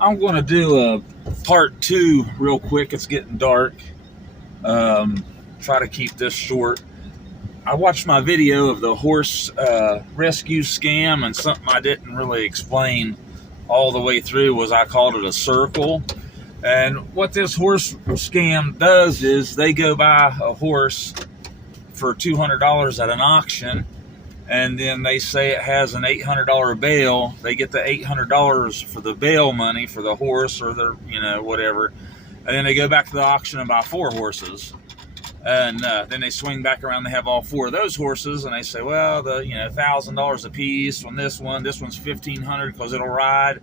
I'm going to do a part two real quick. It's getting dark. Try to keep this short. I watched my video of the horse rescue scam, and something I didn't really explain all the way through was I called it a circle. And what this horse scam does is they go buy a horse for $200 at an auction, and then they say it has an $800 bail. They get the $800 for the bail money for the horse or their, whatever. And then they go back to the auction and buy 4 horses. And then they swing back around. They have all 4 of those horses, and they say, well, the $1,000 a piece on this one's $1,500 because it'll ride.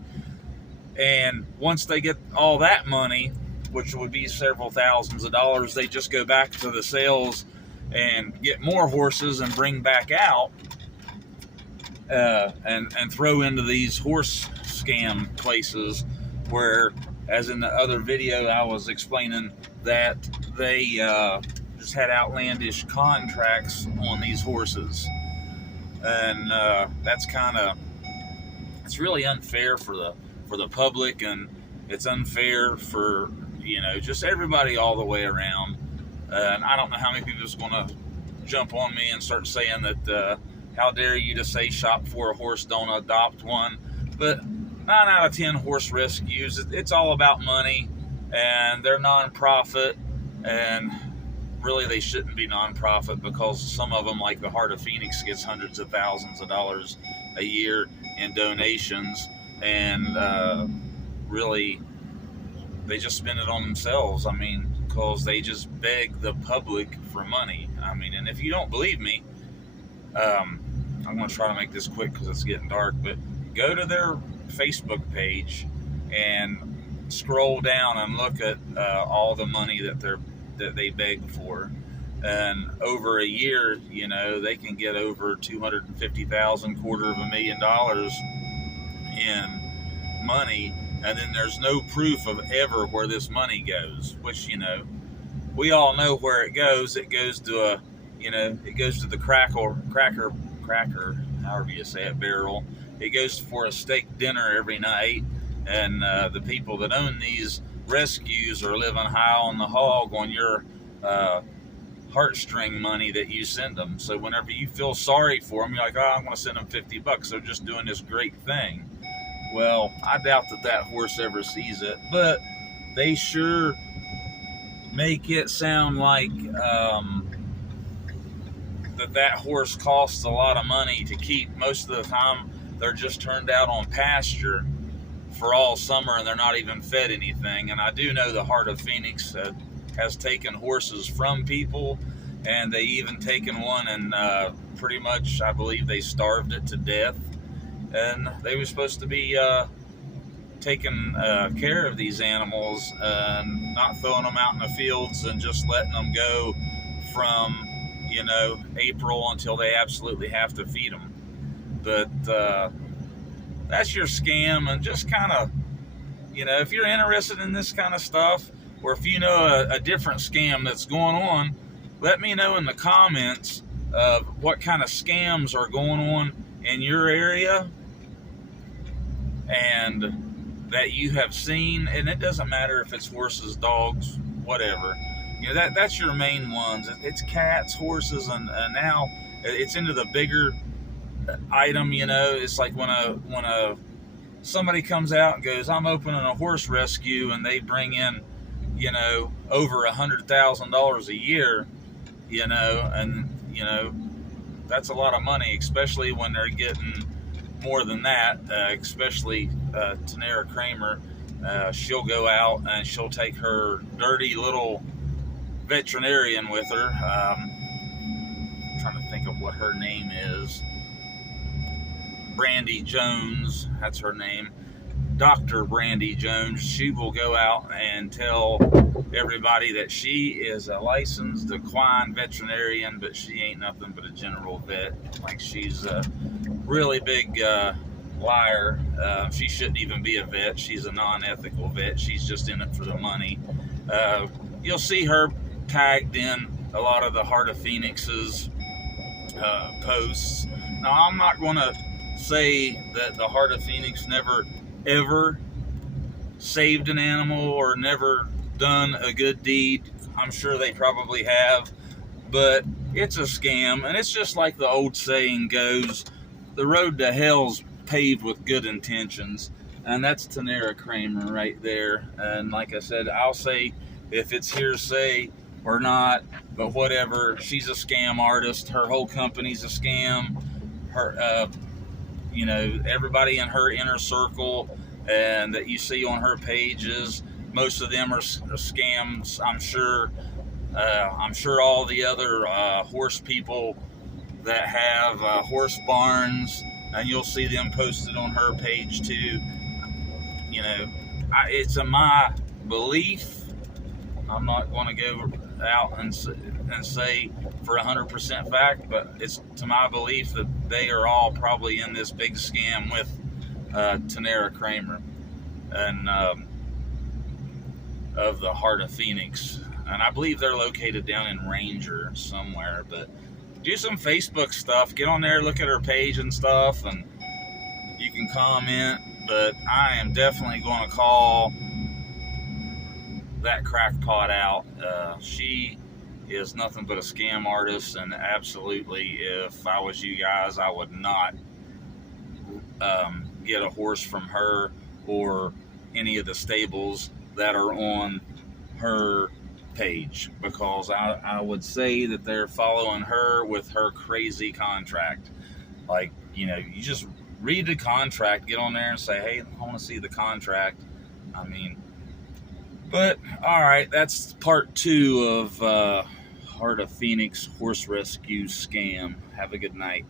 And once they get all that money, which would be several thousands of dollars, they just go back to the sales and get more horses and bring back out and throw into these horse scam places where, as in the other video, I was explaining that they just had outlandish contracts on these horses. And that's it's really unfair for the public, and it's unfair for just everybody all the way around. And I don't know how many people is going to jump on me and start saying that how dare you to say shop for a horse, don't adopt one. But 9 out of 10 horse rescues, it's all about money, and they're non-profit, and really they shouldn't be non-profit because some of them, like the Heart of Phoenix, gets hundreds of thousands of dollars a year in donations. And really, they just spend it on themselves. Because they just beg the public for money. And if you don't believe me, I'm going to try to make this quick because it's getting dark. But go to their Facebook page and scroll down and look at all the money that they beg for. And over a year, they can get over $250,000, $250,000 in money, and then there's no proof of ever where this money goes, which we all know where it goes. It goes to the cracker, however you say it, barrel. It goes for a steak dinner every night, and the people that own these rescues are living high on the hog on your heartstring money that you send them. So whenever you feel sorry for them, you're like, I'm going to send them $50. They're just doing this great thing. Well, I doubt that horse ever sees it, but they sure make it sound like that horse costs a lot of money to keep. Most of the time, they're just turned out on pasture for all summer, and they're not even fed anything. And I do know the Heart of Phoenix has taken horses from people, and they even taken one and pretty much, I believe, they starved it to death. And they were supposed to be taking care of these animals and not throwing them out in the fields and just letting them go from, April until they absolutely have to feed them. But that's your scam. And just kind of, if you're interested in this kind of stuff, or if you know a different scam that's going on, let me know in the comments of what kind of scams are going on in your area and that you have seen. And it doesn't matter if it's horses, dogs, whatever. That's your main ones. It's cats, horses, and now it's into the bigger item. It's like when somebody comes out and goes, I'm opening a horse rescue, and they bring in over $100,000 a year, and that's a lot of money, especially when they're getting more than that. Especially Tanera Kramer, she'll go out and she'll take her dirty little veterinarian with her. I'm trying to think of what her name is. Brandy Jones, that's her name. Dr. Brandy Jones. She will go out and tell everybody that she is a licensed equine veterinarian, but she ain't nothing but a general vet. Like, she's a really big liar. She shouldn't even be a vet. She's a non-ethical vet. She's just in it for the money. You'll see her tagged in a lot of the Heart of Phoenix's posts. Now, I'm not going to say that the Heart of Phoenix never ever saved an animal or never done a good deed. I'm sure they probably have, but it's a scam, and it's just like the old saying goes, the road to hell's paved with good intentions, and that's Tanera Kramer right there. And like I said, I'll say if it's hearsay or not, but whatever, she's a scam artist. Her whole company's a scam. Her, everybody in her inner circle and that you see on her pages, most of them are scams. I'm sure all the other horse people that have horse barns, and you'll see them posted on her page too. It's my belief. I'm not going to go out and say for 100% fact, but it's to my belief that they are all probably in this big scam with Tanera Kramer and of the Heart of Phoenix. And I believe they're located down in Ranger somewhere. But do some Facebook stuff. Get on there, look at her page and stuff, and you can comment. But I am definitely going to call that crackpot out. She is nothing but a scam artist, and absolutely, if I was you guys, I would not get a horse from her or any of the stables that are on her page, because I would say that they're following her with her crazy contract. Like, you just read the contract, get on there and say, hey, I want to see the contract. But all right, that's part 2 of Heart of Phoenix horse rescue scam. Have a good night.